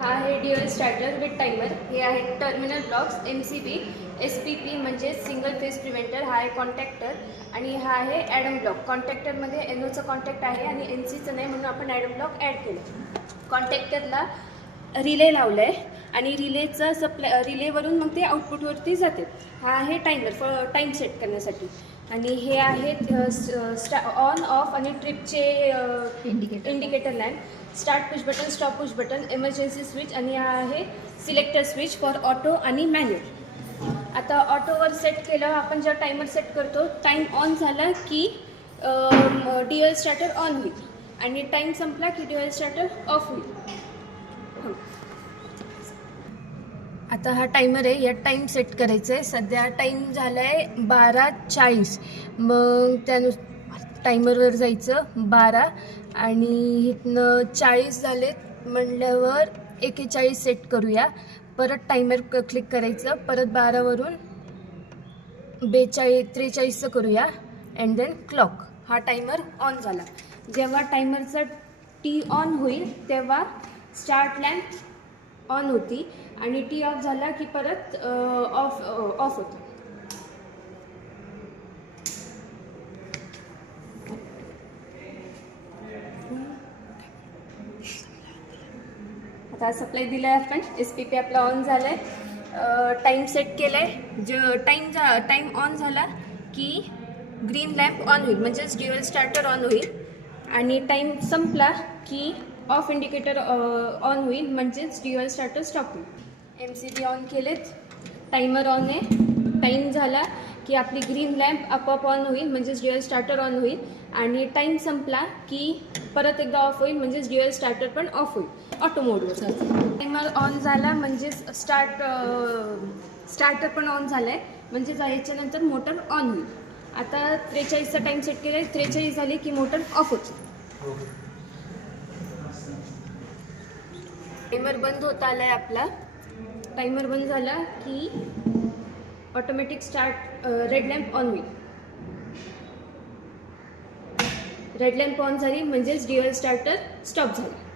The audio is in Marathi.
हा आहे ड्युअल स्टार्टर विथ टाइमर. हे आहे टर्मिनल ब्लॉक्स MCB. SPP म्हणजे सिंगल फेज प्रिव्हेंटर. हा आहे कॉन्टॅक्टर आणि हा आहे ॲडम ब्लॉक. कॉन्टॅक्टरमध्ये NOचं कॉन्टॅक्ट आहे आणि NCचं नाही, म्हणून आपण ॲडम ब्लॉक ॲड केलं. कॉन्टॅक्टरला रिले लावलं आहे आणि रिलेचा रिलेवरून मग ते आउटपुटवरती जाते. हा आहे टाइमर टाईम सेट करण्यासाठी. आणि हे आहेत ऑन ऑफ आणि ट्रिपचे indicator lamp. Start push button, stop push button, emergency switch आणि हा आहे सिलेक्टर स्विच फॉर ऑटो आणि मॅन्युअल. आता ऑटोवर सेट केलं आपण. जेव्हा टायमर सेट करतो, टाईम ऑन झाला की ड्युअल स्टार्टर ऑन होईल आणि टाईम संपला की ड्युअल स्टार्टर ऑफ होईल. आता हा टायमर आहे, यात टाईम सेट करायचं आहे. सध्या टाईम झाला आहे 12:40. मग टायमरवर जायचं 12 आणि इथनं 40 झालेत म्हणल्यावर 41 सेट करूया. परत टायमर क्लिक करायचं, परत 12वरून 43चं करूया अँड देन क्लॉक. हा टायमर ऑन झाला. जेव्हा टायमरचा टी ऑन होईल तेव्हा स्टार्ट लॅम्प ऑन होती आणि टी ऑफ झाला की परत ऑफ होतं. आता सप्लाय दिला आहे आपण. SPP आपला ऑन झाला आहे. टाईम सेट केलं आहे. टाईम ऑन झाला की ग्रीन लॅम्प ऑन होईल, म्हणजेच ड्युअल स्टार्टर ऑन होईल. आणि टाईम संपला की ऑफ इंडिकेटर ऑन होईल, म्हणजेच ड्युअल स्टार्टर स्टॉप होईल. MCB ऑन केलेत, टायमर ऑन आहे. टाईम झाला की आपली ग्रीन लॅम्प आपोआप ऑन होईल, म्हणजेच ड्युअल स्टार्टर ऑन होईल. आणि टाईम संपला की परत एकदा ऑफ होईल, म्हणजेच ड्युअल स्टार्टर पण ऑफ होईल ऑटो मोडवर. टायमर ऑन झाला म्हणजेच स्टार्टर पण ऑन झालं आहे, म्हणजेच याच्यानंतर मोटर ऑन होईल. आता 43चा टाईम सेट केला आहे. 43 झाली की मोटर ऑफ होते. टायमर बंद होता आला आहे आपला. टायमर बंद झाला की ऑटोमॅटिक रेड लॅम्प ऑन होईल. रेड लॅम्प ऑन झाली म्हणजेच ड्युअल स्टार्टर स्टॉप झाला.